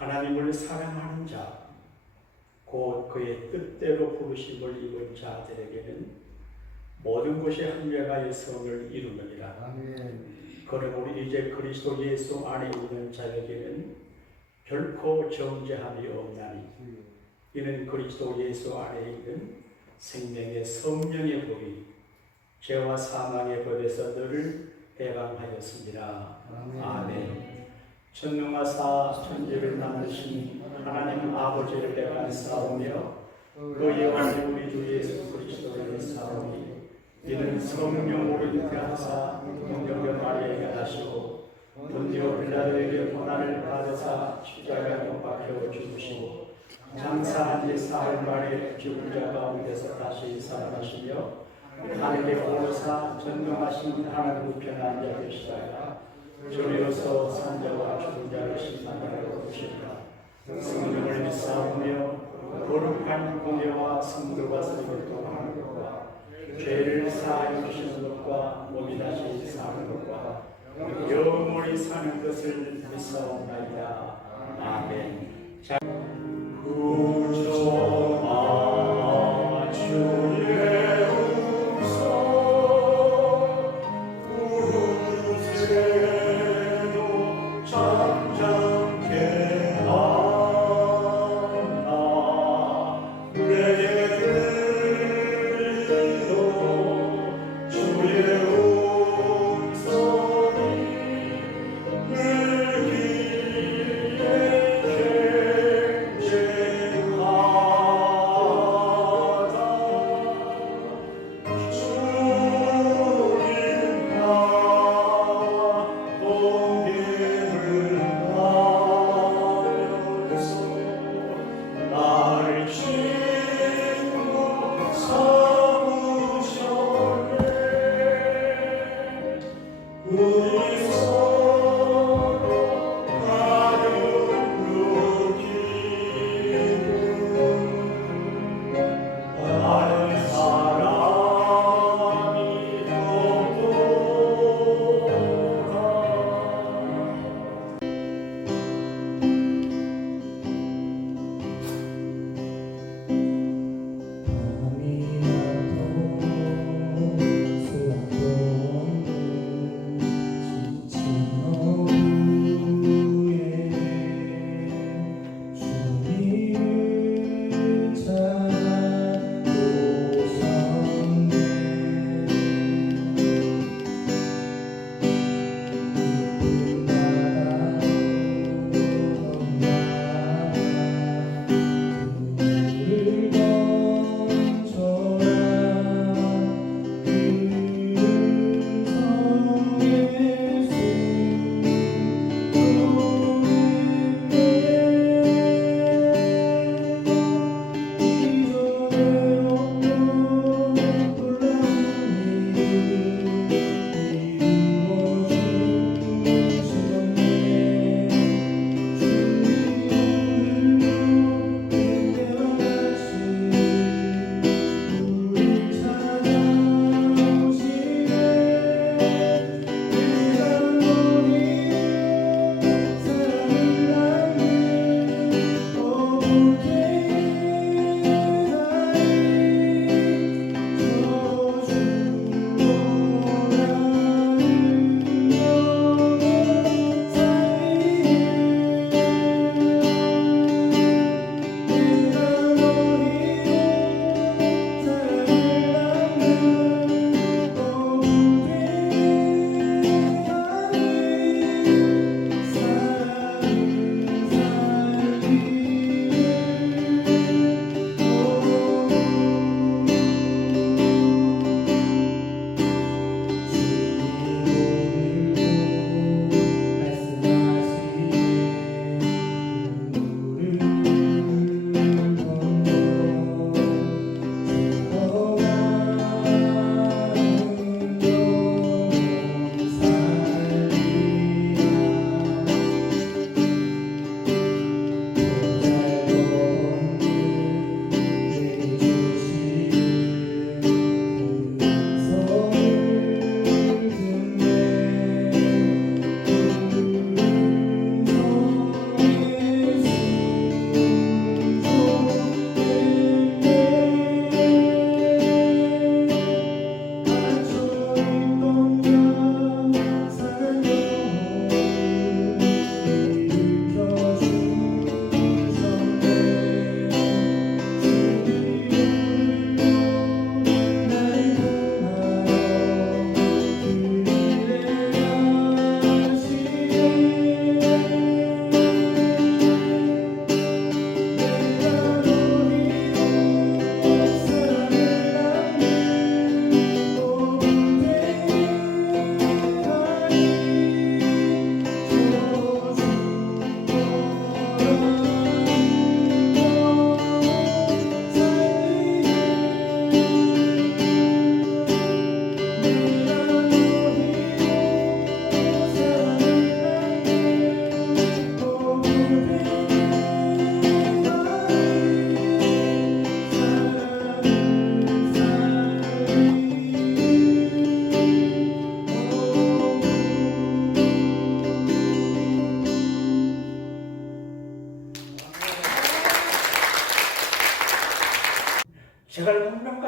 하나님을 사랑하는 자, 곧 그의 뜻대로 부르심을 입은 자들에게는 모든 것이 한명하여 성을 이루느니라. 아멘. 그러므로 이제 그리스도 예수 안에 있는 자에게는 결코 정죄함이 없나니 이는 그리스도 예수 안에 있는 생명의 성령의 법이 죄와 사망의 법에서 너를 해방하였습니다. 아멘. 전능하사 천지를 만드신 하나님 아버지를 내가 싸우며 그의 아들 우리 주 예수 그리스도를 싸우니 이는 성령으로 잉태하사 동정녀 마리아에게 나시고 본디오 빌라도에게 고난을 받으사 십자가에 못 박혀 죽으시고 장사한 지 사흘 만에 죽은 자 가운데서 다시 살아나시며 하늘에 오르사 전능하신 하나님 우편에 앉아 계시다가 주리로서 산자와 죽은 자를 심판하러 오시리라. 성령을 믿사오며 거룩한 공예와 성도가 서로 통하는 것과 죄를 사하여 주시는 것과 몸이 다시 사는 것과 영원히 사는 것을 믿사옵나이다. 아멘. 구주와 주의 음성 구세도 잠잠케 하나 내게 들리도 주의 음성이 늘 귀에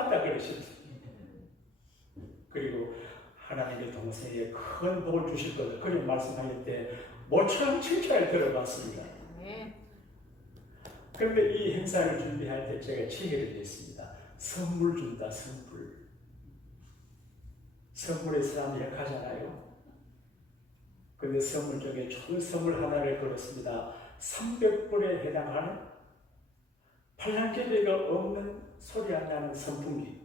닮았다 그러십니다. 그리고 하나님의 동생에 큰 복을 주실 것을 그런 말씀하실 때 모처럼 칭찬을 들어봤습니다. 그런데 이 행사를 준비할 때 제가 체계를 했습니다. 선물 준다, 선물. 선물에 사람이 약하잖아요. 그런데 선물 중에 좋은 선물 하나를 걸었습니다. 300불에 해당하는 팔랑개비가 없는 소리 안 나는 선풍기.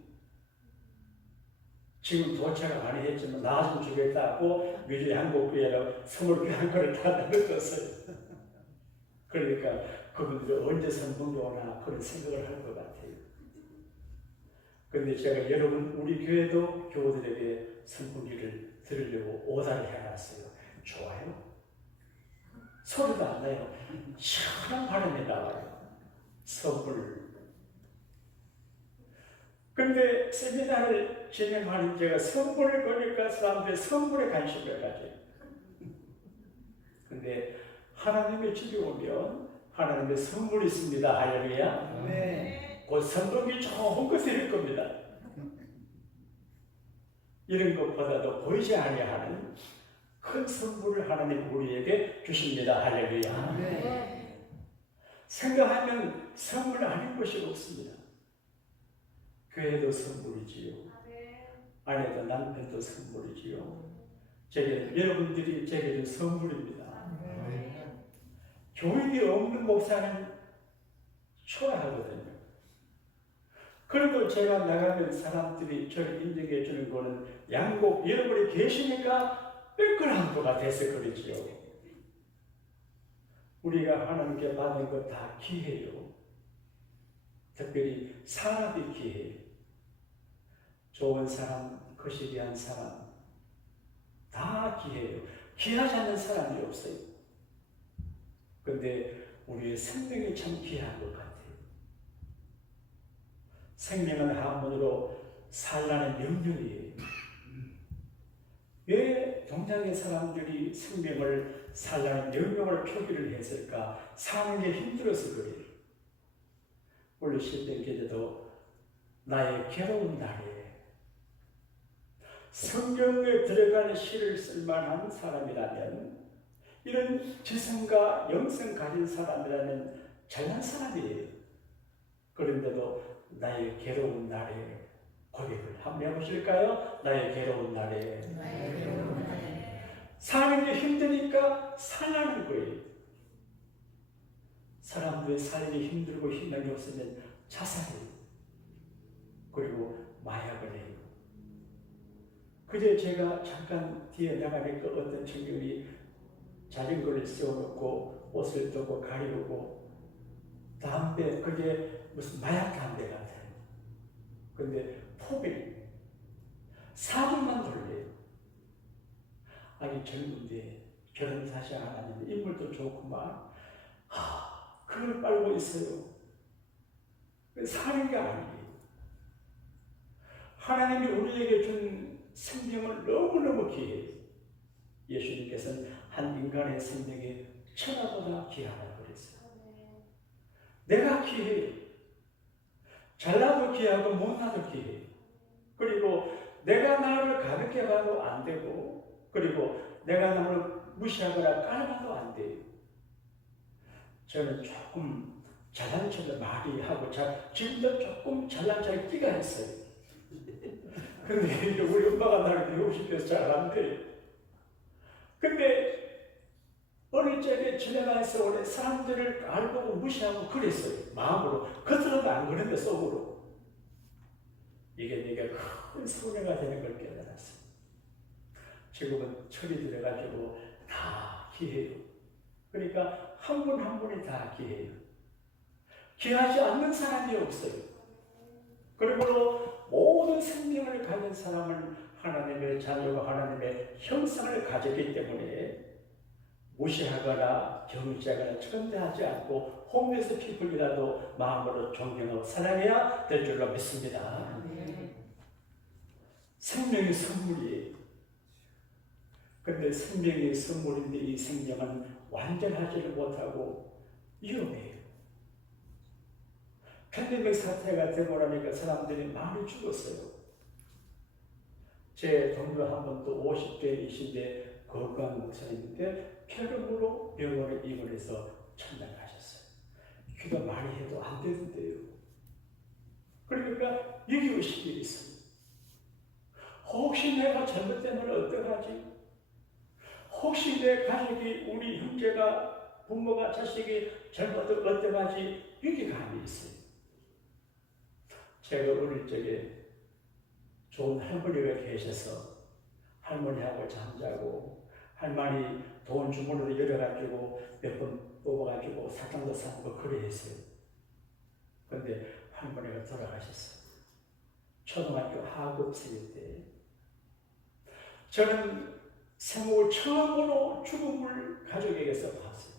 지금 도착을 많이 했지만 나좀 주겠다고 미리 한국교회로 선물비 한 거를 다 나눠줬어요. 그러니까 그분들이 언제 선풍기 오나 그런 생각을 할 것 같아요. 그런데 제가 여러분 우리 교회도 교우들에게 선풍기를 드리려고 오다를 해놨어요. 좋아요? 소리도 안 나요. 시원한 바람이 나와요. 선물. 근데 세미나를 진행하는 제가 선물을 거니까 사람들이 선물에 관심을 가져요. 근데 하나님의 집에 오면 하나님의 선물이 있습니다. 할렐루야. 네. 곧 선물이 좋은 것일 겁니다. 이런 것보다도 보이지 아니하는 큰 선물을 하나님 우리에게 주십니다. 할렐루야. 네. 생각하면 선물 아닌 것이 없습니다. 교회도 선물이지요. 아내도 남편도 선물이지요. 여러분들이 제게도 선물입니다. 교육이 없는 목사는 초라하거든요. 그리고 제가 나가면 사람들이 저를 인정해 주는 거는 양복 여러분이 계시니까 뺏겨난 것 같아서 그러지요. 우리가 하나님께 받은 것 다 기회요. 특별히 사람이 기회예요. 좋은 사람, 거시기한 사람 다 기회예요. 귀하지 않는 사람이 없어요. 그런데 우리의 생명이 참 귀한 것 같아요. 생명은 한문으로 살라는 명령이에요. 왜 동양의 사람들이 생명을 살라는 명령을 표기를 했을까? 사는 게 힘들어서 그래요. 원래 시편 기도도 나의 괴로운 날에 성경에 들어가는 시를 쓸만한 사람이라면 이런 지성과 영성 가진 사람이라면 잘난 사람이에요. 그런데도 나의 괴로운 날에 고백을 한번 해보실까요? 나의 괴로운 날에 사는 게 힘드니까 살라는 거예요. 사람들이 살기 힘들고 희망이 없으면 자살해요. 그리고 마약을 해요. 그제 제가 잠깐 뒤에 나가니까 어떤 청년이 자전거를 세워놓고 옷을 두고 가리우고 담배, 그게 무슨 마약 담배 같아요. 근데 포빌 4분만 돌려요. 아니 젊은데 결혼 다시 안 하는데 인물도 좋구만. 그걸 빨고 있어요. 사는 게 아니에요. 하나님이 우리에게 준 생명을 너무너무 귀해요. 예수님께서는 한 인간의 생명이 천하보다 귀하다고 그랬어요. 내가 귀해요. 잘나도 귀하고 못나도 귀해요. 그리고 내가 나를 가볍게 봐도 안 되고, 그리고 내가 나를 무시하거나 깔아도 안 돼요. 저는 조금 잘난 척을 많이 하고 지금도 조금 잘난 척을 끼가 했어요. 근데 우리 엄마가 나를 배우시면서 잘 안 돼요. 근데 어릴 적에 지나가서 오래 사람들을 알고 무시하고 그랬어요. 마음으로. 겉으로는 안 그런데 속으로. 이게 내가 큰 손해가 되는 걸 깨달았어요. 지금은 철이 들어가지고 다 기해요. 그러니까 한 분 한 분이 다 기해요. 기하지 않는 사람이 없어요. 그리고 모든 생명을 가진 사람은 하나님의 자녀가 하나님의 형상을 가졌기 때문에 무시하거나 경시하거나 천대하지 않고 홈레스 피플이라도 마음으로 존경하고 사랑해야 될 줄로 믿습니다. 생명이 선물이에요. 그런데 생명이 선물인데 이 생명은 완전하지를 못하고 위험해요. 팬데믹 사태가 되고 나니까 사람들이 많이 죽었어요. 제 동료 한 분도 50대, 20대 건강한 목사님인데 폐렴으로 병원에 입원해서 천당하셨어요. 기도 많이 해도 안 되는데요. 그러니까 이기의식이 있어요. 혹시 내가 잘못되면 어떡하지? 혹시 내 가족이, 우리 형제가, 부모가, 자식이 잘못하면 어떡하지? 위기감이 있어요. 제가 어릴 적에 좋은 할머니가 계셔서 할머니하고 잠자고 할머니 돈 주머니로 열어가지고 몇 번 뽑아가지고 사탕도 사고 그래 했어요. 근데 할머니가 돌아가셨어요. 초등학교 하급생 때. 저는 생후 처음으로 죽음을 가족에게서 봤어요.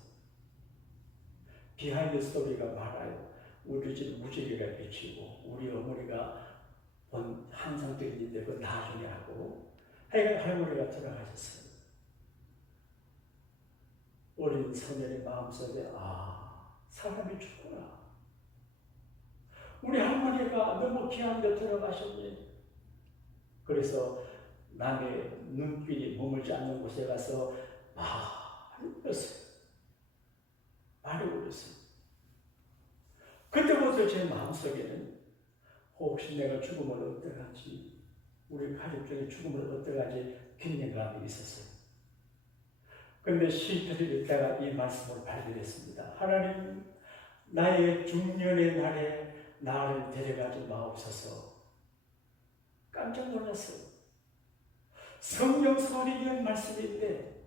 비하인드 스토리가 많아요. 우리 집 무지개가 비치고 우리 어머니가 본 한상도 있는데 그 나중에 하고 하여간 할머니가 돌아가셨어요. 어린 소년의 마음속에 사람이 죽구나. 우리 할머니가 너무 귀한데 돌아가셨니? 그래서 남의 눈길이 머물지 않는 곳에 가서 많이 울었어요. 많이 울었어요. 그때부터 제 마음속에는 혹시 내가 죽으면 어떡하지? 우리 가족 중에 죽으면 어떡하지? 긴장감이 있었어요. 그런데 쉼터를 읽다가 이 말씀을 발견했습니다. 하나님, 나의 중년의 날에 나를 데려가지 마옵소서. 깜짝 놀랐어요. 성경 선이된 말씀인데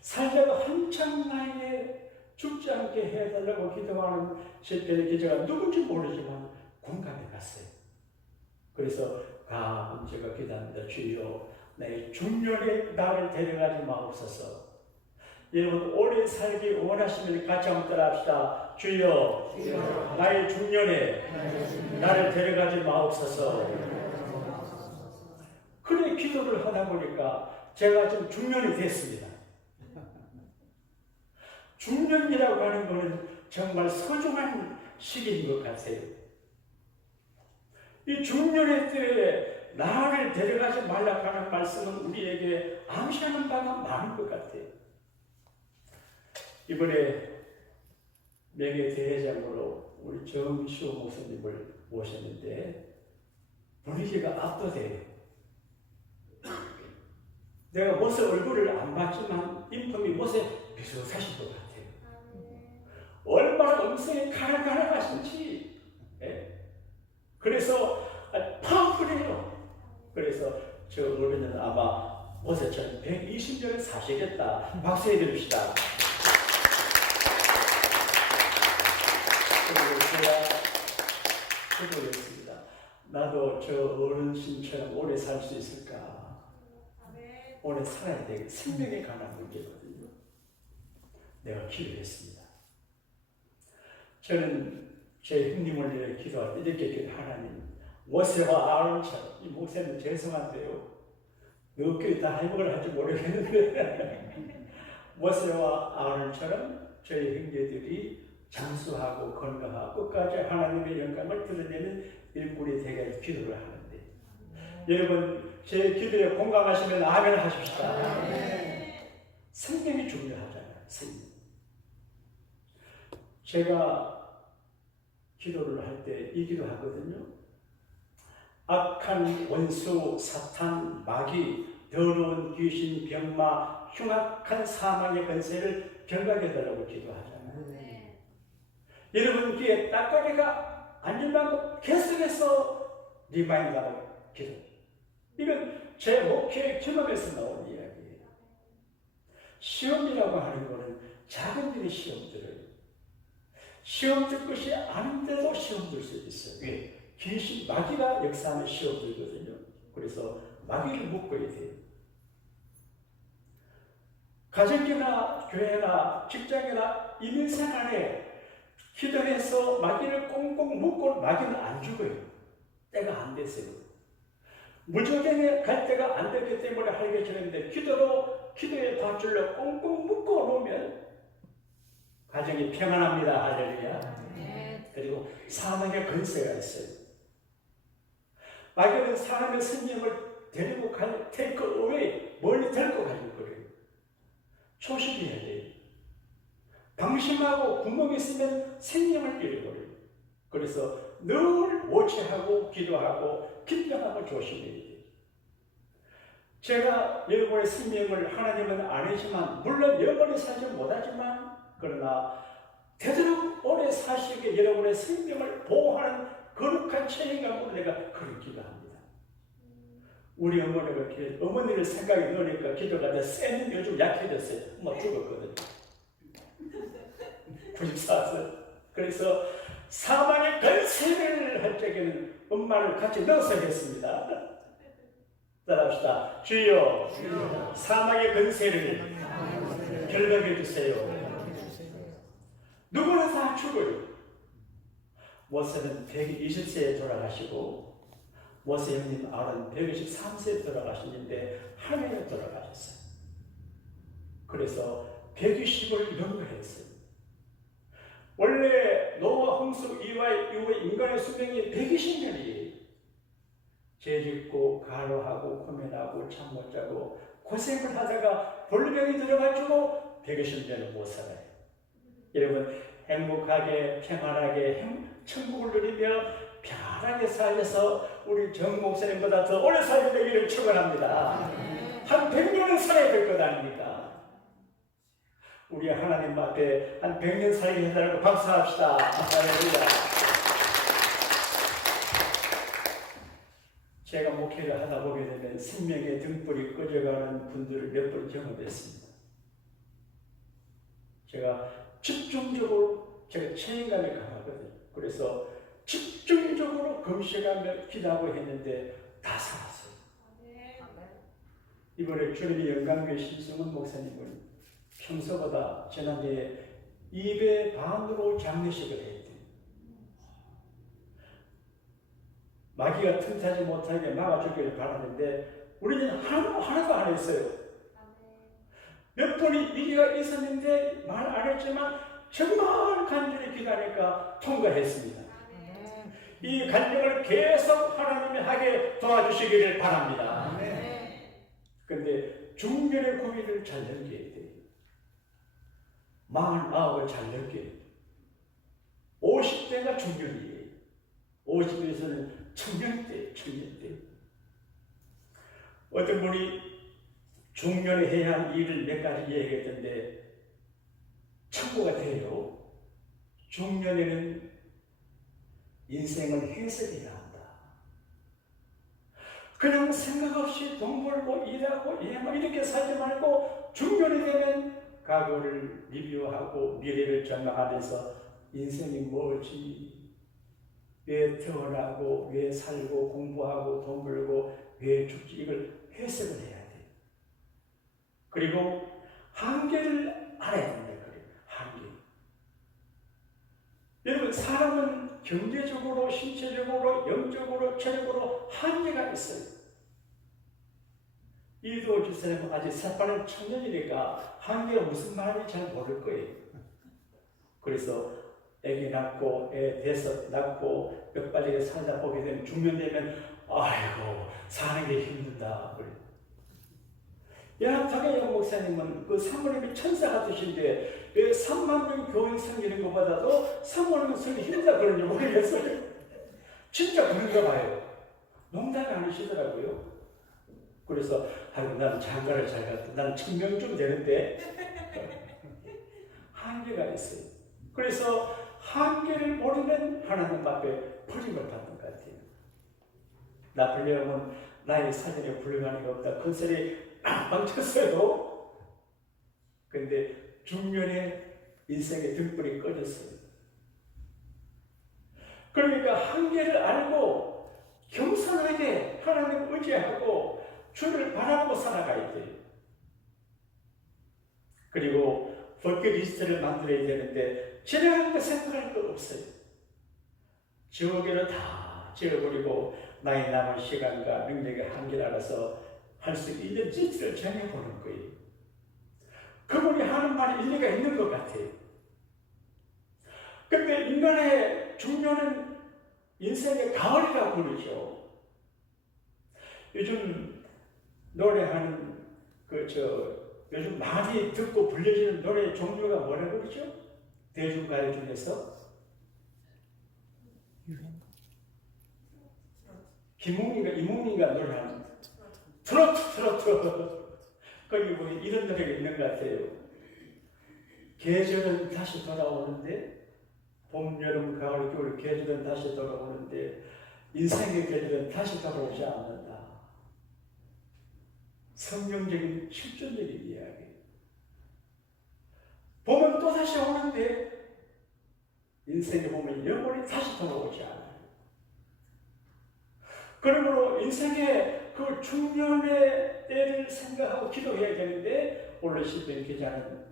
살다가 한참 나이에 죽지 않게 해달라고 기도하는 실패의 기자가 누군지 모르지만 공감해 갔어요. 그래서 제가 기도합니다. 주여, 나의 중년에 나를 데려가지 마옵소서. 여러분, 오래 살기 원하시면 같이 한번 따라합시다. 주여, 나의 중년에 나를 데려가지 마옵소서. 그래 기도를 하다 보니까 제가 좀 중년이 됐습니다. 중년이라고 하는 것은 정말 소중한 시기인 것 같아요. 이 중년의 때에 나를 데려가지 말라고 하는 말씀은 우리에게 암시하는 바가 많은 것 같아요. 이번에 명예대회장으로 우리 정시호 목사님을 모셨는데 분위기가 압도돼요. 내가 못에 얼굴을 안 봤지만 인품이 못에 비슷하신 것 같아요. 얼마나 음성이 가라가라하신지. 그래서 파워풀해요. 그래서 저 노래는 아마 모세처럼 120년을 사시겠다. 박수해 드립시다. 그리고 제가 기도했습니다. 나도 저 어른신처럼 오래 살 수 있을까? 오래 살아야 되겠 생명에 관한 문제거든요. 내가 기도했습니다. 저는 제 형님을 위해 기도할 때 이렇게 기도, 하나님, 모세와 아론처럼, 이 목사님 죄송한데요. 몇 개 다 해먹을 할지 모르겠는데 모세와 아론처럼 저희 형제들이 장수하고 건강하고 끝까지 하나님의 영광을 드러내는 일꾼이 되게 해서 기도를 하는데 여러분, 제 기도에 공감하시면 아멘 하십시다. 생명이 중요하잖아요. 생명. 제가 기도를 할 때 이 기도 하거든요. 악한 원수, 사탄, 마귀, 더러운 귀신, 병마, 흉악한 사망의 권세를 경각해달라고 기도하잖아요. 여러분 귀에 딱거리가 안전하고 계속해서 리마인드하고 기도. 이건 제 목회 경험에서 나온 이야기예요. 시험이라고 하는 것은 작은 일이 시험 들어요. 시험 들 것이 아닌데도 시험 들 수 있어요. 왜? 귀신, 마귀가 역사하면 시험 들거든요. 그래서 마귀를 묶어야 돼요. 가정이나 교회나 직장이나 인생안에 기도해서 마귀를 꽁꽁 묶고 마귀는 안 죽어요. 때가 안 됐어요. 무조건에 갈 때가 안 됐기 때문에 하게 되는데 기도의 밧줄로 꽁꽁 묶어 놓으면 가정이 평안합니다. 할렐루야. 그리고 사망의 근세가 있어요. 마귀는 사람의 생명을 데리고 갈 테이크 어웨이, 멀리 데리고 가는 거예요. 조심해야 돼요. 방심하고 구멍이 있으면 생명을 잃어버려요. 그래서 늘 워치하고 기도하고 긴장하고 조심해야 돼요. 제가 여러분의 생명을 하나님은 아니지만 물론 영원히 살지 못하지만 그러나 되도록 오래 사시게 여러분의 생명을 보호하는 거룩한 책임감으로 내가 그렇게 기도합니다. 우리 어머니를 생각이 나니까 기도가 내 쇠는 요즘 약해졌어요. 엄마 죽었거든요. 94세. 그래서 사망의 근세를 할 적에는 엄마를 같이 넣어서 했습니다. 따라합시다. 주여, 사망의 근세를 결박해 주세요. 누구나 다 죽어요. 모세는 120세에 돌아가시고 모세 형님 아론 123세에 돌아가시는데 하늘에 돌아가셨어요. 그래서 120을 연구했어요. 원래 노아 홍수 이후에 인간의 수명이 120년이에요. 죄짓고 가로하고 고민하고 잠 못 자고 고생을 하다가 볼병이 들어가지고 120년을 못 살아요. 여러분 행복하게 평안하게 천국을 누리며 편안하게 살면서 우리 정 목사님보다 더 오래 살게 되기를 축원합니다. 한 100년은 살아야 될 것 아닙니까? 우리 하나님 앞에 한 100년 살게 해달라고 박수합시다. 할렐루야. 제가 목회를 하다 보게 되면 생명의 등불이 꺼져가는 분들을 몇 번 경험했습니다. 제가 집중적으로 제가 책임감이 강하거든요. 그래서 집중적으로 금식하며 기도하고 했는데 다 살았어요. 이번에 주님의 영광교회 신승훈 목사님은 평소보다 지난해에 2배 반으로 장례식을 했대요. 마귀가 틈타지 못하게 막아주기를 바랐는데 우리는 하나도 안 했어요. 몇 번이 위기가 있었는데 말 안 했지만 정말 간절히 기다리니까 통과했습니다. 이 간증을 계속 하나님이 하게 도와주시기를 바랍니다. 그런데 중년의 고비를 잘 넘겨야 돼요. 49을 잘 넘겨야 돼요. 50대가 중년이에요. 50대에서는 청년 때. 어떤 분이 중년에 해야 할 일을 몇 가지 얘기했던데 참고가 돼요. 중년에는 인생을 해석해야 한다. 그냥 생각 없이 돈 벌고 일하고 이렇게 살지 말고 중년이 되면 과거를 리뷰하고 미래를 전망하면서 인생이 뭘지, 왜 태어나고 왜 살고 공부하고 돈 벌고 왜 죽지 이걸 해석을 해야 돼. 그리고 한계를 알아야 된다. 한계. 여러분 사람은 경제적으로 신체적으로 영적으로 체력으로 한계가 있어요. 이도 집사님은 아직 새파란 청년이니까 한계가 무슨 말인지 잘 모를 거예요. 그래서 애기 낳고 애 돼서 낳고 뼈빠지게 살다 보게 되면 중년 되면 아이고 사는 게 힘들다. 연합장애영 목사님은 그 사모님이 천사 같으신데 왜 3만 명 교인 섬기는 것보다도 사모님은 섬기 힘들다 그러는지 모르겠어요. 진짜 그런가 봐요. 농담이 아니시더라고요. 그래서 아이고 난 장가를 잘 갔다. 난 청명 좀 되는데 한계가 있어요. 그래서 한계를 모르면 하나님 앞에 버림을 받는 것 같아요. 나폴레옹은 나의 사전에 불가능이 없다. 큰 소리 망쳤어요. 근데 중년에 인생의 등불이 꺼졌어요. 그러니까 한계를 알고 겸손하게 하나님을 의지하고 주를 바라보고 살아가야 돼요. 그리고 버킷리스트를 만들어야 되는데 지나간 거 생각할 거 없어요. 지우개를 다 지워버리고 나의 남은 시간과 능력의 한계를 알아서 할 수 있는 짓을 정해보는 거예요. 그분이 하는 말이 일리가 있는 것 같아요. 근데 인간의 중년은 인생의 가을이라고 부르죠. 요즘 노래하는 요즘 많이 듣고 불려지는 노래 종류가 뭐라고 그러죠? 대중가요 중에서 이문희가 노래하는 트로트. 거기 보면 이런 노래가 있는 것 같아요. 계절은 다시 돌아오는데, 봄, 여름, 가을, 겨울 계절은 다시 돌아오는데 인생의 계절은 다시 돌아오지 않는다. 성경적인 실존적인 이야기. 봄은 또 다시 오는데 인생의 봄은 영원히 다시 돌아오지 않아요. 그러므로 인생의 그 중년의 때를 생각하고 기도해야 되는데, 오늘 시편 기자는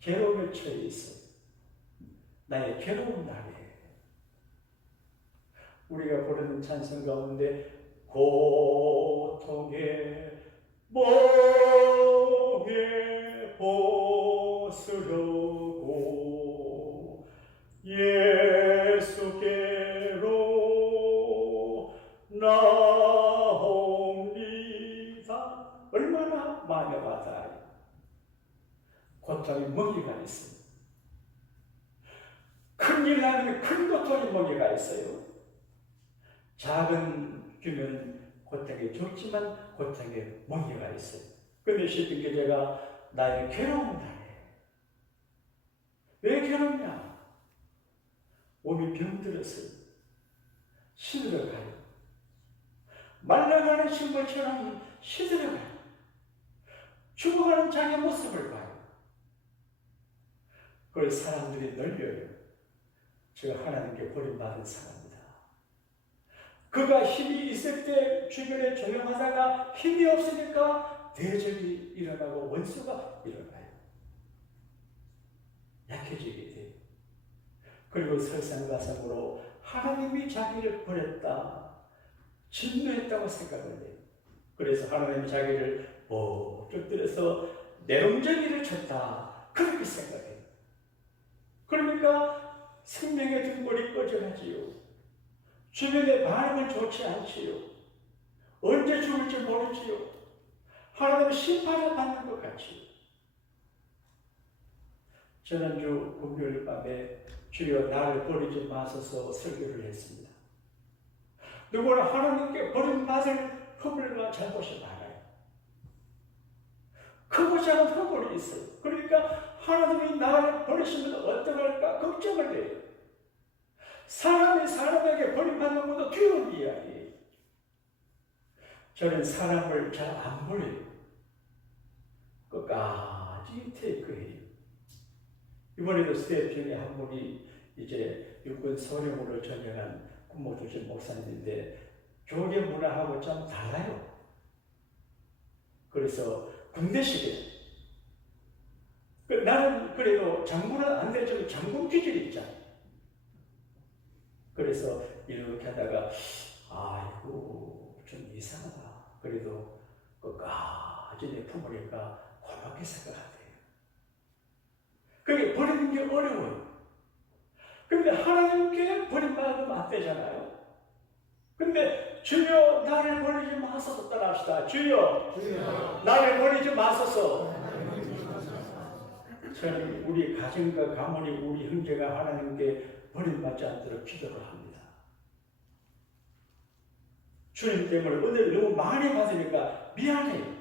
괴로움에 처해 있어요. 나의 괴로운 날에 우리가 부르는 찬송 가운데 고통에 멍에 벗으려고 예수께로 나옵니다. 얼마나 마녀바다에 고통의 멍이가 있습니다. 큰일 나면 큰 고통의 멍이가 있어요. 작은 규면 고통이 좋지만 고통의 멍이가 있어요. 그런데 시편 기자가 나의 괴로운 날에 왜 괴롭냐? 몸이 병들었어요. 시들어가요. 말라가는 식물처럼 시들어가요. 죽어가는 자기 모습을 봐요. 그걸 사람들이 놀려요. 제가 하나님께 버림받은 사람이다. 그가 힘이 있을 때 주변에 조용하다가 힘이 없으니까 대적이 일어나고 원수가 일어나요. 약해지게 돼요. 그리고 설상가상으로 하나님이 자기를 버렸다, 진노했다고 생각을 해요. 그래서 하나님이 자기를 쫓들어서 내롱쟁이를 쳤다, 그렇게 생각해요. 그러니까 생명의 등불이 꺼져가지요. 주변의 반응은 좋지 않지요. 언제 죽을지 모르지요. 하나님의 심판을 받는 것 같지요. 지난주 금요일 밤에 주여 나를 버리지 마소서 설교를 했습니다. 누구나 하나님께 버림받을 허물과 잘못이 많아요. 크고 작은 허물이 있어요. 그러니까 하나님이 나를 버리시면 어떡할까 걱정을 해요. 사람이 사람에게 버림받는 것도 두려운 이야기예요. 저는 사람을 잘 안 버려요. 끝까지 테이크해요. 이번에도 스태프 중에 한 분이 이제 육군 소령으로 전역한 군목주신 목사님인데 교계 문화하고 좀 달라요. 그래서 군대 시대 나는 그래도 장군은 안 되지만 장군 기질이 있잖아요. 그래서 이렇게 하다가 아이고 좀 이상하다. 그래도 끝까지 내 품으니까 고맙게 생각하대요. 그게 버리는 게 어려워요. 근데 하나님께 버림받으면 안 되잖아요. 근데 주여 나를 버리지 마소서 따라합시다. 주여 나를 버리지 마소서. 저는 우리 가정과 가문이 우리 형제가 하나님께 버림받지 않도록 기도를 합니다. 주님 때문에 은혜를 너무 많이 받으니까 미안해요.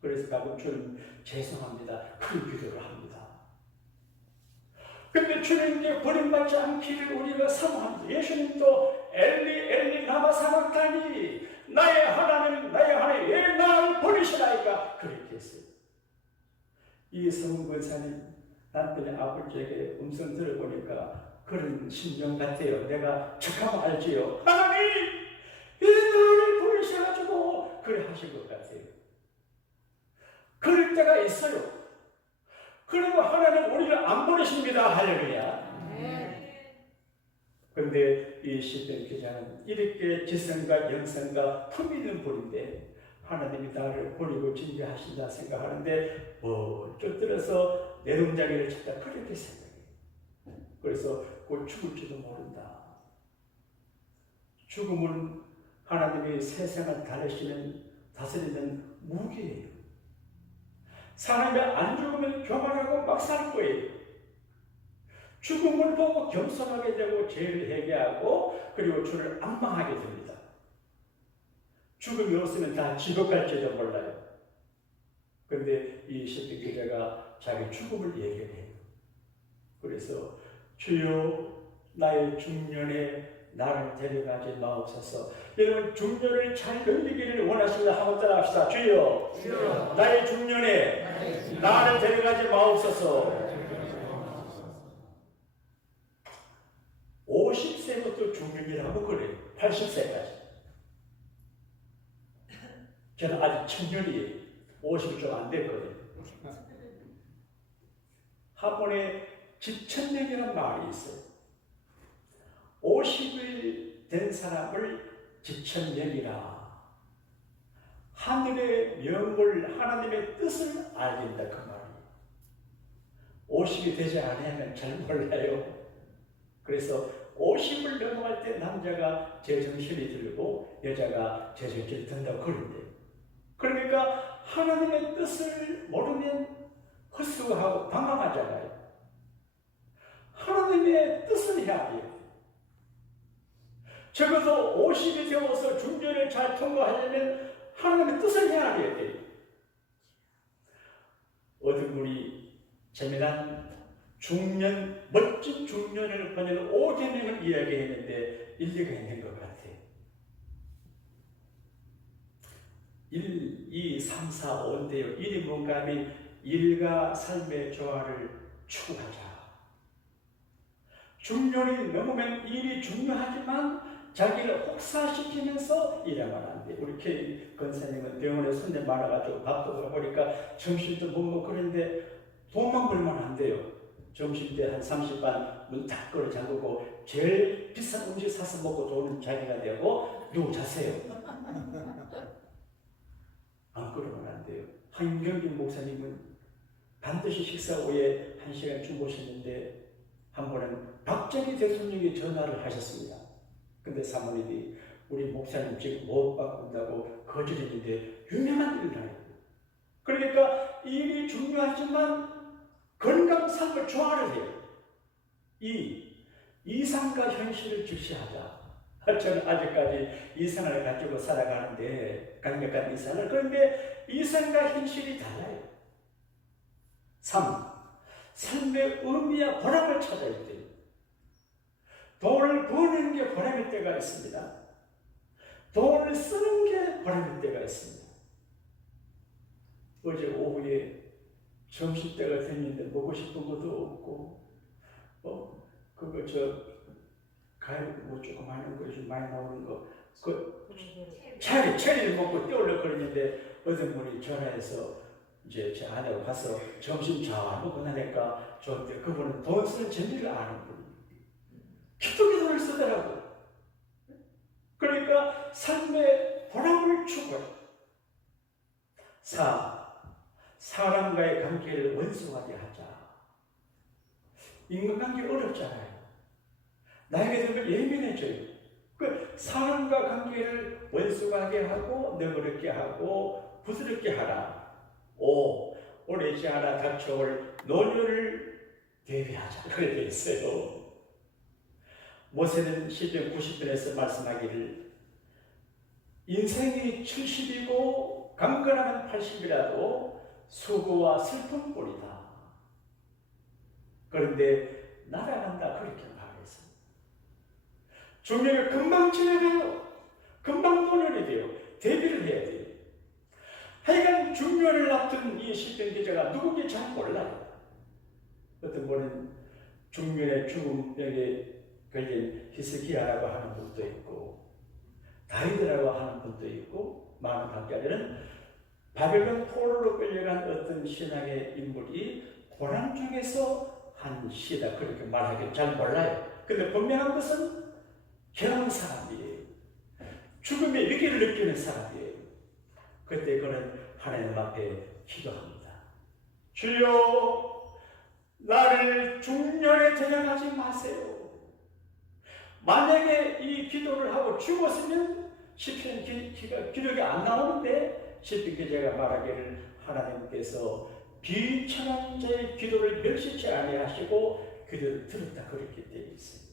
그래서 가끔 주님 죄송합니다. 그런 기도를 합니다. 근데 주님께 버림받지 않기를 우리가 사모합니다. 예수님도 엘리 엘리 라마 사박다니 나의 하나님 왜 나를 버리시나이까 그렇게 했어요. 이성훈 권사님 남편의 아버지에게 음성 들어보니까 그런 심정 같아요. 내가 척하면 알지요. 하나님 왜 나를 버리셔가지고 그래 하신 것 같아요. 그럴 때가 있어요. 그리고 하나님 우리를 안 버리십니다. 할렐루야. 그런데 이 시편 기자는 이렇게 지성과 영성과 품 있는 분인데 하나님이 나를 버리고 진지하신다 생각하는데 쫓들어서 내동자기를 찾다 그렇게 생각해요. 그래서 곧 죽을지도 모른다. 죽음은 하나님의 세상을 다스리는 무기예요. 사람이 안 죽으면 교만하고 막 살 거예요. 죽음을 보고 겸손하게 되고 죄를 회개하고 그리고 주를 앙망하게 됩니다. 죽음이 없으면 다 지옥 갈지도 몰라요. 그런데 이 시편 기자가 자기 죽음을 얘기해요. 그래서 주여 나의 중년에 나를 데려가지 마옵소서. 여러분 중년을 잘 넘기기를 원하십니다. 한번 따라합시다. 주여 나의 중년에 나를 데려가지 마옵소서. 50세부터 중년이라고 그래요. 80세까지. 저는 아직 청년이에요. 50이 좀 안 됐거든요. 한번에 지천명이라는 말이 있어요. 50일 된 사람을 지천명이라. 하늘의 명을 하나님의 뜻을 알린다 그 말이에요. 50이 되지 않으면 잘 몰라요. 그래서 50을 넘어갈 때 남자가 제정신이 들고 여자가 제정신이 든다고 그런대요. 그러니까 하나님의 뜻을 모르면 헛수고하고 방황하잖아요. 하나님의 뜻을 해야 돼요. 적어도 50이 되어서 중년을 잘 통과하려면 하나님의 뜻을 해야 돼요. 어떤 분이 재미난 중년, 멋진 중년을 보내는 5계명을 이야기했는데 일리가 있는 것 같아요. 1, 2, 3, 4, 5인데요. 1이 뭔가 하면 일과 삶의 조화를 추구하자. 중년이 넘으면 일이 중요하지만 자기를 혹사시키면서 일하면 안 돼. 우리 K 권사님은 병원에 손님 많아가지고 밥도 가보니까 점심도 못 먹고 그런데 돈만 벌면 안 돼요. 점심때 한 30반 문 딱 걸어 잠그고 제일 비싼 음식 사서 먹고 돈은 자기가 내고 누구 자세요. 안 그러면 안 돼요. 한경빈 목사님은 반드시 식사 후에 1시간 주무셨는데 한 번은 박정희 대통령이 전화를 하셨습니다. 근데 사모님이 우리 목사님 지금 못 바꾼다고 거절했는데 유명한 일이라요. 그러니까 일이 중요하지만 건강 삶을 조화를 해요. 이상과 현실을 주시하자. 저는 아직까지 이상을 가지고 살아가는데 강력한 이상을. 그런데 이상과 현실이 달라요. 3. 삶의 의미와 보람을 찾아야 돼요. 돈을 버는 게 보람일 때가 있습니다. 돈을 쓰는 게 보람일 때가 있습니다. 어제 오후에 점심때가 됐는데 먹고 싶은 것도 없고 과일 뭐 조금 하는 거 좀 많이 나오는 거 체리를 먹고 뛰어올려 그랬는데 어떤 분이 전화해서 이제 제 아내가 가서 점심 잘 먹고 나니까 저한테 그분은 돈 쓰는 재미를 아는 분이에요. 기독의 돈을 쓰더라고요. 그러니까 삶의 보람을 추구해요. 4. 사람과의 관계를 원수하게 하자. 인간관계 어렵잖아요. 나에게 되면 예민해져요. 그 사람과 관계를 원수하게 하고 너그럽게 하고 부드럽게 하라. 5. 오래지 않아 닥쳐올 노년을 대비하자. 그렇게 되어 있어요. 모세는 시편 90편에서 말씀하기를 인생이 70이고 강건하면 80이라도 수고와 슬픔뿐이다. 그런데 날아간다 그렇게 말했습니다. 중년을 금방 지나가요. 금방 노년이 돼요. 대비를 해야 돼요. 하여간 중년을 앞둔 이 시편 기자가 누군지 잘 몰라요. 어떤 분은 중년의 죽음병에 걸린 히스기야라고 하는 분도 있고 다윗이라고 하는 분도 있고 많은 학자들은 바벨론 포로로 끌려간 어떤 신앙의 인물이 고난 중에서 한 시다 그렇게 말하기 잘 몰라요. 근데 분명한 것은 결혼 사람이에요. 죽음의 위기를 느끼는 사람이에요. 그때 그는 하나님 앞에 기도합니다. 주여 나를 중년에 데려가지 마세요. 만약에 이 기도를 하고 죽었으면 시편 기록이 안 나오는데 시편 기자가 말하기를 하나님께서 비천한 자의 기도를 멸시치 아니하시고 그들을 들었다 그렇게 되어 있습니다.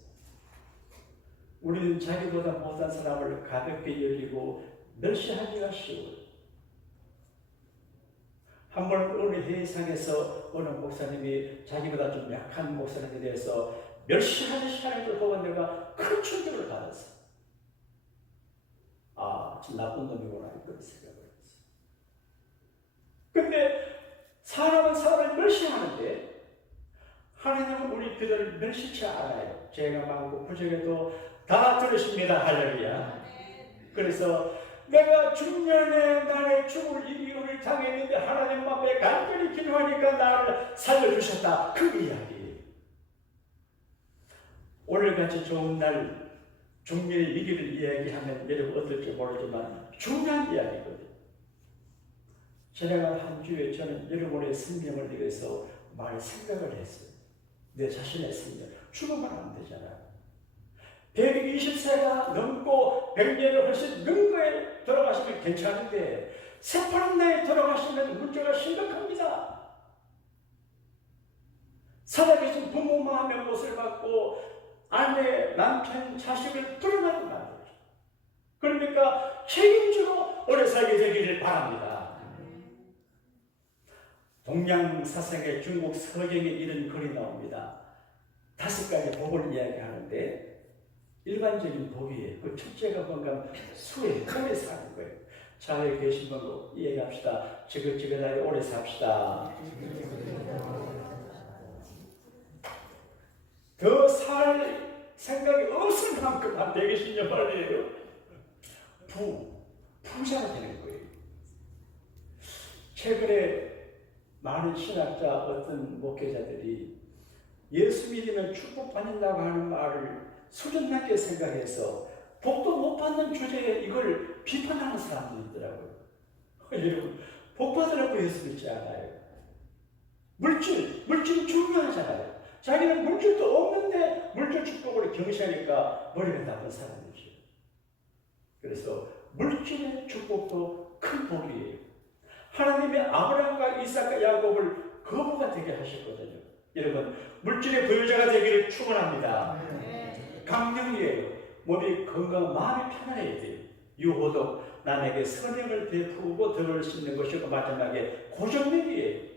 우리는 자기보다 못한 사람을 가볍게 여기고 멸시하기가 쉬워요. 한번 어느 회의상에서 어느 목사님이 자기보다 좀 약한 목사님에 대해서 멸시하는 시간을 보고 내가 큰 충격을 받았어요. 아, 참 나쁜 놈이구나 이런 생각을 했어요. 근데 사람은 사람을 멸시하는데 하나님은 우리 그들을 멸시치 않아요. 죄가 많고 부족해도 다 들으십니다. 할렐루야. 그래서 내가 중년에 나의 죽을 이유를 당했는데 하나님 앞에 간절히 기도하니까 나를 살려주셨다. 그 이야기예요. 오늘같이 좋은 날 중년의 위기를 이야기하면 여러분 어떨지 모르지만 중요한 이야기거든요. 지나간 한 주에 저는 여러분의 생명을 위해서 많이 생각을 했어요. 내 자신의 생명. 죽으면 안 되잖아요. 120세가 넘고 100년을 훨씬 넘게 돌아가시면 괜찮은데 새파란 나이에 돌아가시면 문제가 심각합니다. 살아계신 부모 마음의 못을 받고 아내, 남편, 자식을 불안하게 만들죠. 그러니까 책임지고 오래 살게 되기를 바랍니다. 동양사상의 중국 서경에 이런 글이 나옵니다. 5가지 복을 이야기하는데 일반적인 복이에요. 그 첫째가 뭔가 수에 오래 사는 거예요. 자리에 계신 분도 이야기합시다. 지긋지긋하게 오래 삽시다. 더 살 생각이 없을 만큼 한 120년 말이에요. 부자가 되는 거예요. 최근에 많은 신학자 어떤 목회자들이 예수 믿으면 축복받는다고 하는 말을 수준 낮게 생각해서 복도 못 받는 주제에 이걸 비판하는 사람들이 있더라고요. 여러분, 복 받으라고 예수 믿지 않아요. 물질이 중요하잖아요. 자기는 물질도 없는데 물질 축복을 경시하니까 머리가 나쁜 사람이죠. 그래서 물질의 축복도 큰 복이에요. 하나님의 아브라함과 이삭과 야곱을 거부가 되게 하셨거든요. 여러분, 물질의 부유자가 되기를 축원합니다. 강령이에요. 몸이 건강, 마음이 편안해야 돼요. 유호도 남에게 선행을 베푸고 덕을 씹는 것이고 마지막에 고정력이에요.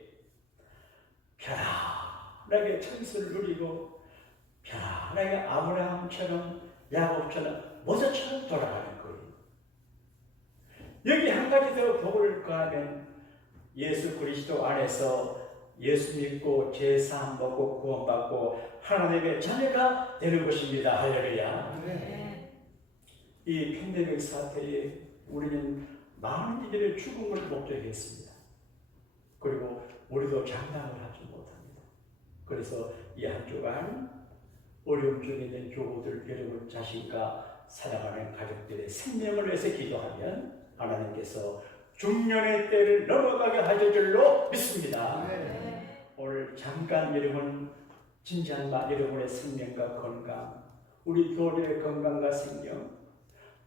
편안하게 천수를 누리고 편안하게 아브라함처럼 야곱처럼 모세처럼 돌아가는 거예요. 여기 한 가지 더 복을 더하면 예수 그리스도 안에서 예수 믿고 제사함 받고 구원받고 하나님의 자녀가 되는 것입니다. 할렐루야. 이 팬데믹 사태에 우리는 많은 이들의 죽음을 목격했습니다. 그리고 우리도 장담을 하지 못합니다. 그래서 이 한 주간 어려움 중에 있는 교우들 여러분 자신과 사랑하는 가족들의 생명을 위해서 기도하면 하나님께서 중년의 때를 넘어가게 하실 줄로 믿습니다. 오늘 잠깐 여러분 진지한 말 여러분의 생명과 건강, 우리 교회의 건강과 생명.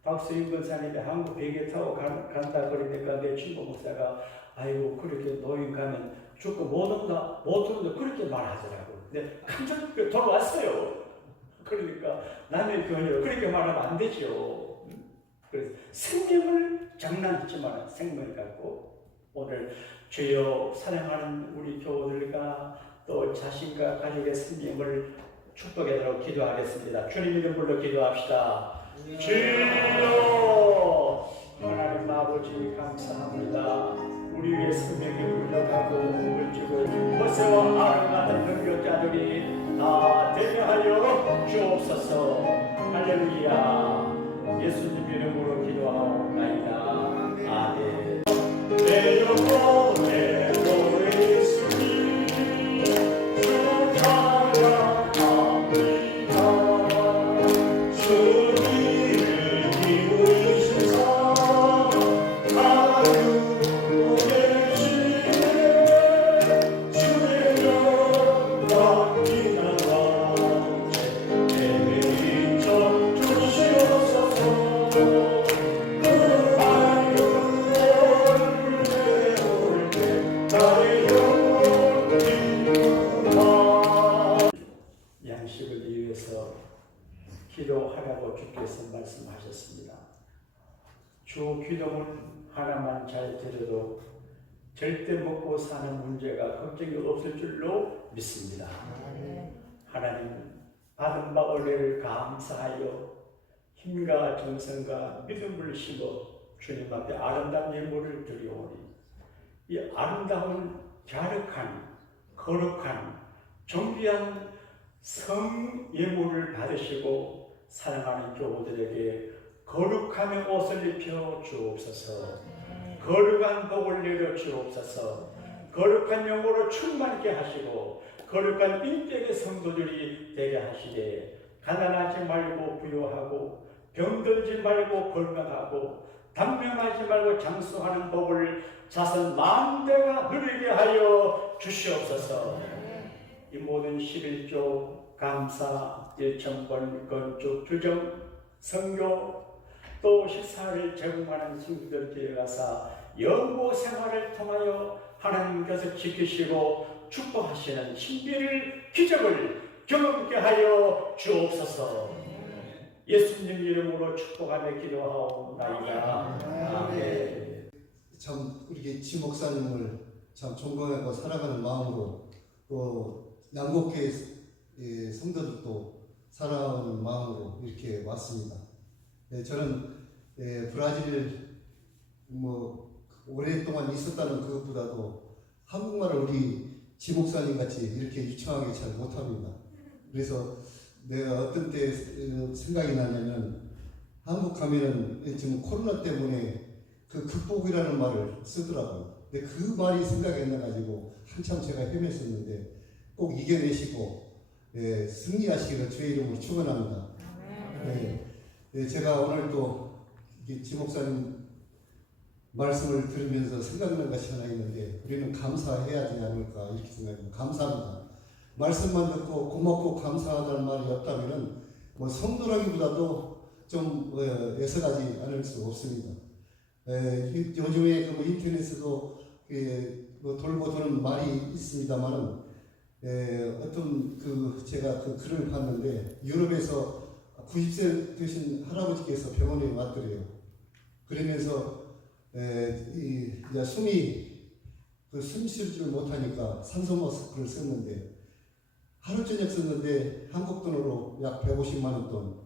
박수인 권사님이 한국 비행기 타고 간다 그러니까 내 친구 목사가 아이고 그렇게 노인 가면 죽고 못 온다 그렇게 말하더라고요. 근데 깜짝 돌아왔어요. 그러니까 남의 교회로 그렇게 말하면 안 되죠. 그래서 생명을 장난치지만 생명을 갖고 오늘 주여 사랑하는 우리 교우들과 또 자신과 가족의 생명을 축복하도록 기도하겠습니다. 주님 이름으로 기도합시다. 주여 하나님 아버지 감사합니다. 우리의 생명이 물러가고 물질을 모세와 아론 같은 등교자들이 다 되게 하여 주옵소서. 할렐루야. 예수님 이름으로 기도하옵나이다. 아멘. 내 영혼에 너의 숨이 축하합니다. 주님을 기우시사 하루도 계시네 주의 영광 안식을 위해서 기도하라고 주께서 말씀하셨습니다. 주 기도문 하나만 잘 들어도 절대 먹고 사는 문제가 걱정이 없을 줄로 믿습니다. 하나님 받은 바 은혜를 감사하여 힘과 정성과 믿음을 심어 주님 앞에 아름다운 예물을 드리오니 이 아름다운 갸륵한 거룩한 존귀한 성 예물을 받으시고 사랑하는 교우들에게 거룩한 옷을 입혀 주옵소서. 거룩한 복을 내려 주옵소서. 거룩한 영으로 충만케 하시고 거룩한 인격의 성도들이 되게 하시되 가난하지 말고 부유하고 병들지 말고 건강하고 단명하지 말고 장수하는 복을 자손 만대가 누리게 하여 주시옵소서. 이 모든 11조 감사, 일천번 건축 규정 선교 또 식사를 제공하는 친구들 뒤에 가서 영구 생활을 통하여 하나님께서 지키시고 축복하시는 신비를 기적을 경험케 하여 주옵소서. 예수님 이름으로 축복하며 기도하옵나이다. 아멘. 참 우리 지 목사님을 참 존경하고 사랑하는 마음으로 또 양곡교회 성도들도 사랑하는 마음으로 이렇게 왔습니다. 저는 브라질 오랫동안 있었다는 그것보다도 한국말을 우리 지 목사님 같이 이렇게 유창하게 잘 못합니다. 그래서 내가 어떤 때 생각이 나냐면 한국 가면은 지금 코로나 때문에 그 극복이라는 말을 쓰더라고요. 근데 그 말이 생각이 안 나가지고 한참 제가 헤맸었는데 꼭 이겨내시고 승리하시기를 주의 이름으로 축원합니다. 제가 오늘 또 지 목사님 말씀을 들으면서 생각난 것이 하나 있는데 우리는 감사해야 되지 않을까 이렇게 생각합니다. 감사합니다. 말씀만 듣고 고맙고 감사하다는 말이 없다면은 성도라기보다도 좀 애석하지 않을 수 없습니다. 요즘에 인터넷에도 돌고 도는 말이 있습니다만은 어떤 제가 그 글을 봤는데 유럽에서 90세 되신 할아버지께서 병원에 왔더래요. 그러면서 이제 숨 쉴 줄 못하니까 산소 마스크를 썼는데 하루 종일 썼는데 한국 돈으로 약 150만 원 돈,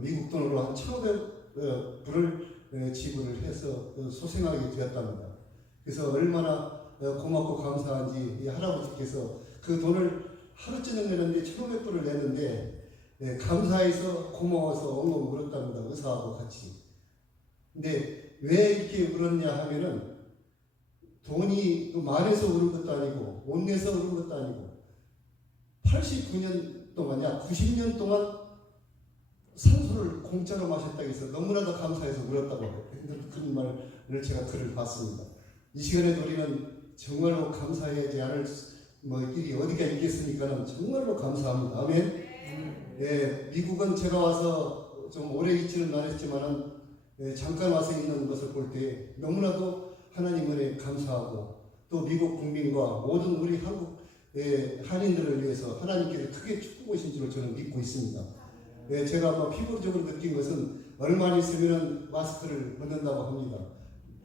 미국 돈으로 한 1,500불을 지불을 해서 소생하게 되었답니다. 그래서 얼마나 고맙고 감사한지 이 할아버지께서 그 돈을 하루 종일 내는데 1,500불을 내는데 감사해서 고마워서 엉엉 울었답니다. 의사하고 같이. 근데 왜 이렇게 울었냐 하면은 돈이 많아서 울은 것도 아니고 못 내서 울은 것도 아니고 89년 동안이야 90년 동안 산소를 공짜로 마셨다고 해서 너무나도 감사해서 울었다고 그런 말을 제가 글을 봤습니다. 이 시간에 우리는 정말로 감사해야지 않을 일이 어디가 있겠습니까는 정말로 감사합니다. 아멘. 미국은 제가 와서 좀 오래 있지는 않았지만은 잠깐 와서 있는 것을 볼 때 너무나도 하나님 은혜에 감사하고 또 미국 국민과 모든 우리 한국 한인들을 위해서 하나님께서 크게 축복하신 줄을 저는 믿고 있습니다. 제가 피부적으로 느낀 것은 얼마 있으면 마스크를 벗는다고 합니다.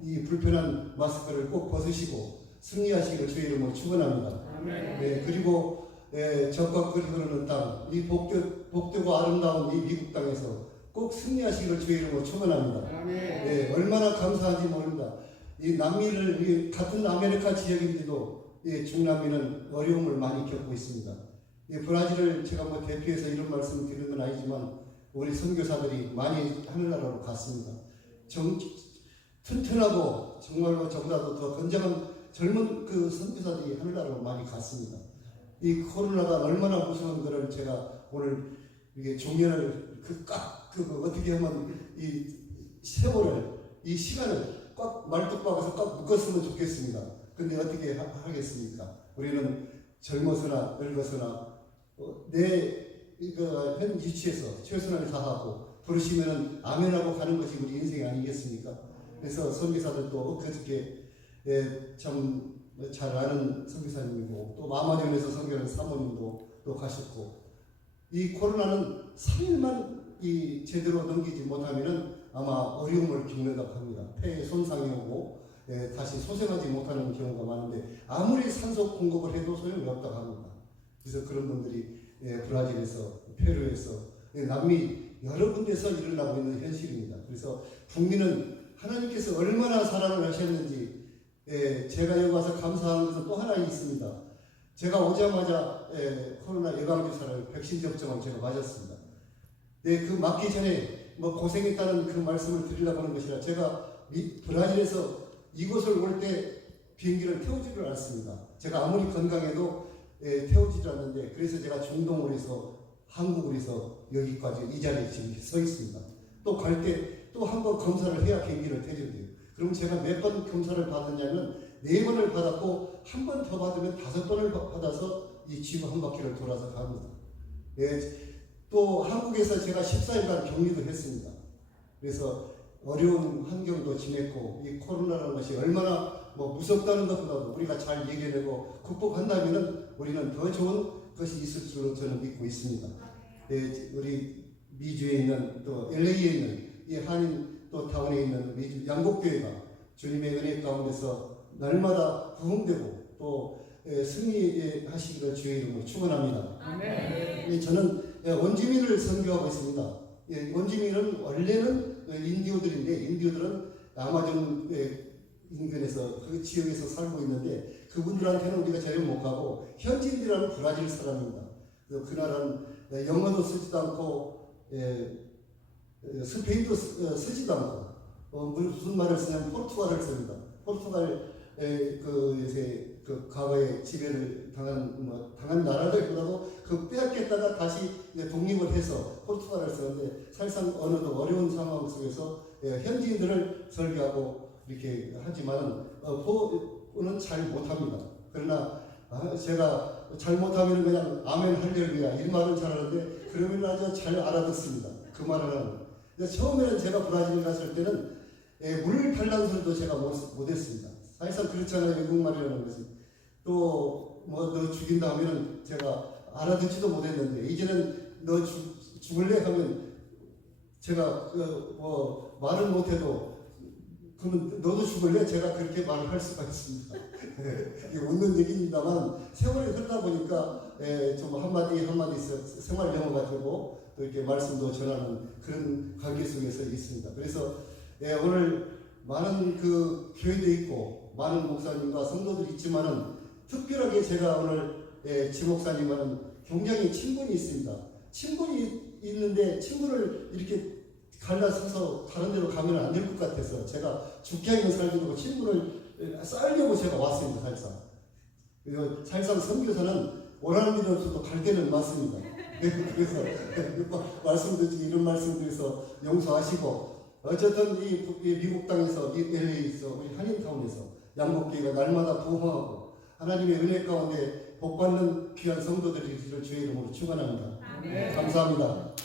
이 불편한 마스크를 꼭 벗으시고 승리하시기를 주의 이름으로 축원합니다. 그리고 적과 거리 흐르는 땅, 이 복되고 아름다운 이 미국 땅에서 꼭 승리하시기를 주의 이름으로 축원합니다. 얼마나 감사한지 모릅니다. 이 남미를 같은 아메리카 지역인데도 중남미는 어려움을 많이 겪고 있습니다. 브라질을 제가 대표해서 이런 말씀을 드리는 건 아니지만 우리 선교사들이 많이 하늘나라로 갔습니다. 튼튼하고 정말로 저보다도 더 건장한 젊은 그 선교사들이 하늘나라로 많이 갔습니다. 이 코로나가 얼마나 무서운 것을 제가 오늘 이게 종면을 어떻게 하면 이 세월을 이 시간을 꽉 말뚝박아서 꽉 묶었으면 좋겠습니다. 근데 어떻게 하겠습니까? 우리는 젊어서나 늙어서나 현 위치에서 최선을 다하고 부르시면 아멘하고 가는 것이 우리 인생이 아니겠습니까? 그래서 선교사들도 그저께 참 잘 아는 선교사님이고 또 마마전에서 선교하는 사모님도 또 가셨고 이 코로나는 3일만 이 제대로 넘기지 못하면은 아마 어려움을 겪는다고 합니다. 폐에 손상이 오고 다시 소생하지 못하는 경우가 많은데 아무리 산소 공급을 해도 소용이 없다고 합니다. 그래서 그런 분들이 브라질에서 페루에서 남미 여러 군데서 일어나고 있는 현실입니다. 그래서 국민은 하나님께서 얼마나 사랑을 하셨는지 제가 여기 와서 감사하는 것은 또 하나 있습니다. 제가 오자마자 코로나 예방주사를 백신 접종을 제가 맞았습니다. 그 맞기 전에 뭐 고생했다는 그 말씀을 드리려고 하는 것이라 제가 브라질에서 이곳을 올 때 비행기를 태우지를 않습니다. 제가 아무리 건강해도 태우지를 않는데 그래서 제가 중동으로 해서 한국으로 해서 여기까지 이 자리에 지금 서 있습니다. 또 갈 때 또 한 번 검사를 해야 비행기를 태워야 돼요. 그럼 제가 몇 번 검사를 받았냐면 4번을 받았고 한 번 더 받으면 5번을 받아서 이 지구 한 바퀴를 돌아서 갑니다. 또 한국에서 제가 14일간 격리도 했습니다. 그래서 어려운 환경도 지냈고 이 코로나라는 것이 얼마나 무섭다는 것보다도 우리가 잘 이겨내고 극복한다면 우리는 더 좋은 것이 있을 줄로 저는 믿고 있습니다. 우리 미주에 있는 또 LA에 있는 이 한인 또 타운에 있는 미주 양곡교회가 주님의 은혜 가운데서 날마다 부흥되고 또 승리하시기를 주의 이름으로 축원합니다. 아멘. 저는 원주민을 선교하고 있습니다. 원주민은 원래는 인디오들인데 인디오들은 아마존 인근에서 그 지역에서 살고 있는데 그분들한테는 우리가 제일 못 가고 현지인들은 브라질 사람입니다. 그래서 그 나라는 영어도 쓰지도 않고 스페인도 쓰지도 않고 무슨 말을 쓰냐면 포르투갈을 씁니다. 포르투갈 요새 과거에 지배를 당한 나라들보다도 빼앗겼다가 다시 독립을 해서 포르투갈을 쓰는데 사실상 언어도 어려운 상황 속에서 현지인들을 설교하고 이렇게 하지만 보는 잘 못합니다. 그러나 제가 잘못하면 그냥 아멘 할렐루야 이 말은 잘하는데 그러면 아주 잘 알아듣습니다. 그 말을 하는. 처음에는 제가 브라질 갔을 때는 물 발란소리도 제가 못했습니다. 사실상 그렇잖아요. 외국말이라는 것이. 또 너 죽인다 하면은 제가 알아듣지도 못했는데 이제는 너 죽을래 하면 제가 말을 못해도 그러면 너도 죽을래? 제가 그렇게 말을 할 수가 있습니다. 이게 웃는 얘기입니다만 세월이 흐르다 보니까 좀 한마디 생활 영어 가지고 또 이렇게 말씀도 전하는 그런 관계 속에서 있습니다. 그래서 오늘 많은 그 교회도 있고 많은 목사님과 성도들이 있지만은 특별하게 제가 오늘 지목사님과는 굉장히 친분이 있습니다. 친분이 있는데 친분을 이렇게 갈라서서 다른 데로 가면 안 될 것 같아서 제가 죽게 하면 살기로 친분을 쌓으려고 제가 왔습니다. 사실상. 그리고 사실상 선교사는 오라는 일은 없어도 갈 때는 맞습니다. 그래서 말씀드리지 이런 말씀드려서 용서하시고 어쨌든 이 미국 땅에서 이 LA에서 우리 한인타운에서 양곡교회가 날마다 부흥하고 하나님의 은혜 가운데 복받는 귀한 성도들이 있기를 주의 이름으로 축원합니다. 감사합니다.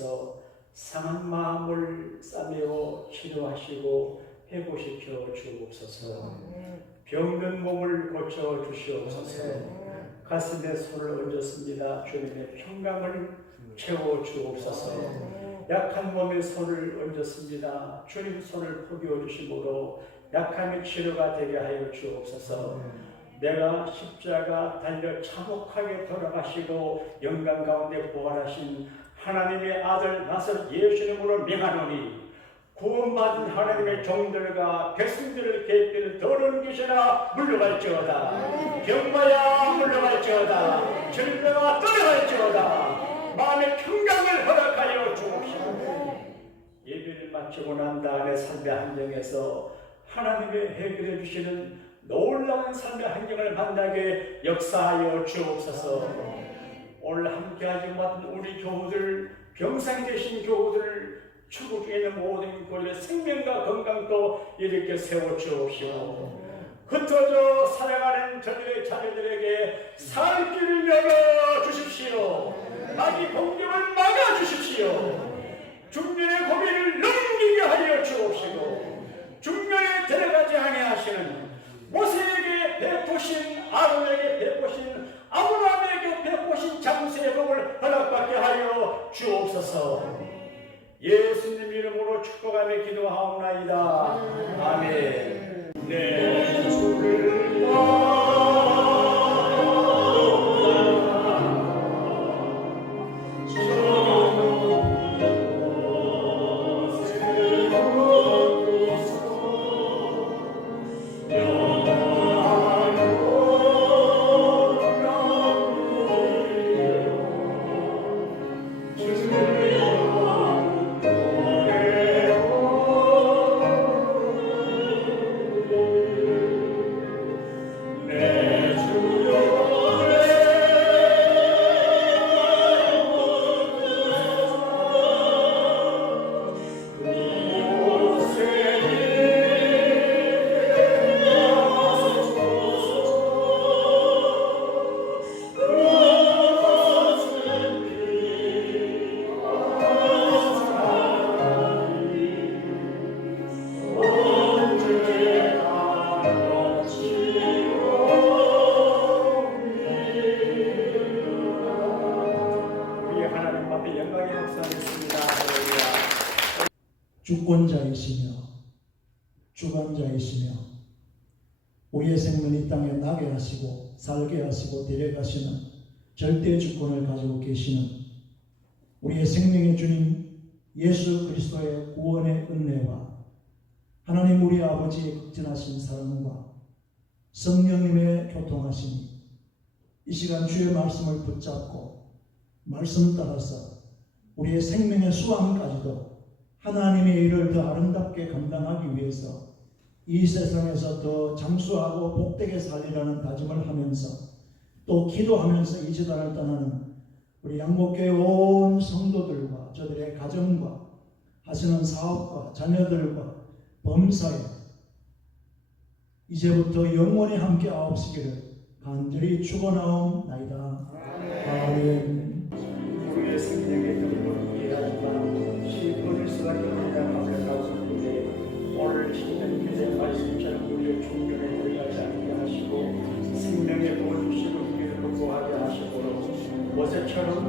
주옵소서. 상한 마음을 싸매어 치료하시고 회복시켜 주옵소서. 병든 몸을 고쳐 주시옵소서. 가슴에 손을 얹었습니다. 주님의 평강을 채워 주옵소서. 약한 몸에 손을 얹었습니다. 주님 손을 포기해 주심으로 약함의 치료가 되게 하여 주옵소서. 내가 십자가 달려 참혹하게 돌아가시고 영광 가운데 부활하신 하나님의 아들 나사렛 예수님으로 명하노니 구원받은 하나님의 종들과 백성들을 개입되는 더러운 귀신아 물러갈지어다. 병마야 물러갈지어다. 절병아 떠나갈지어다. 마음의 평강을 허락하여 주옵시고 예배를 마치고 난 다음에 삶의 환경에서 하나님의 해결해 주시는 놀라운 삶의 환경을 만나게 역사하여 주옵소서. 오늘 함께하지 못한 우리 교우들, 병상에 계신 교우들, 추구 중에 있는 모든 교우들의 생명과 건강도 이렇게 세워 주옵시오. 흩어져 살아가는 저들의 자녀들에게 살 길을 열어 주십시오. 마귀 공격을 막아 주십시오. 중년의 고비를 넘기게 하여 주옵시고 중년에 데려가지 아니하시는 모세에게 베푸신 아론에게 베푸신 아브라함에게 베푸신 장세의 복을 허락받게 하여 주옵소서. 예수님 이름으로 축복하며 기도하옵나이다. 아멘. 내 주를 주권자이시며 주관자이시며 우리의 생명을 이 땅에 나게 하시고 살게 하시고 데려가시는 절대 주권을 가지고 계시는 우리의 생명의 주님 예수 그리스도의 구원의 은혜와 하나님 우리 아버지의 극진하신 사랑과 성령님의 교통하심이 이 시간 주의 말씀을 붙잡고 말씀 따라서 우리의 생명의 수완까지도 하나님의 일을 더 아름답게 감당하기 위해서 이 세상에서 더 장수하고 복되게 살리라는 다짐을 하면서 또 기도하면서 이 세상을 떠나는 우리 양목교회 온 성도들과 저들의 가정과 하시는 사업과 자녀들과 범사에 이제부터 영원히 함께 하옵시기를 간절히 축원하옵나이다. 아멘. 우리의 생명의 등을 이해하지만 시권을 수밖에 없는 앞에 가운데 오늘 신년 기대 말씀처럼 우리의 중년에 들어가지 않게 하시고 생명의 복을 주시고 우리를 극복하게 하시고 모세처럼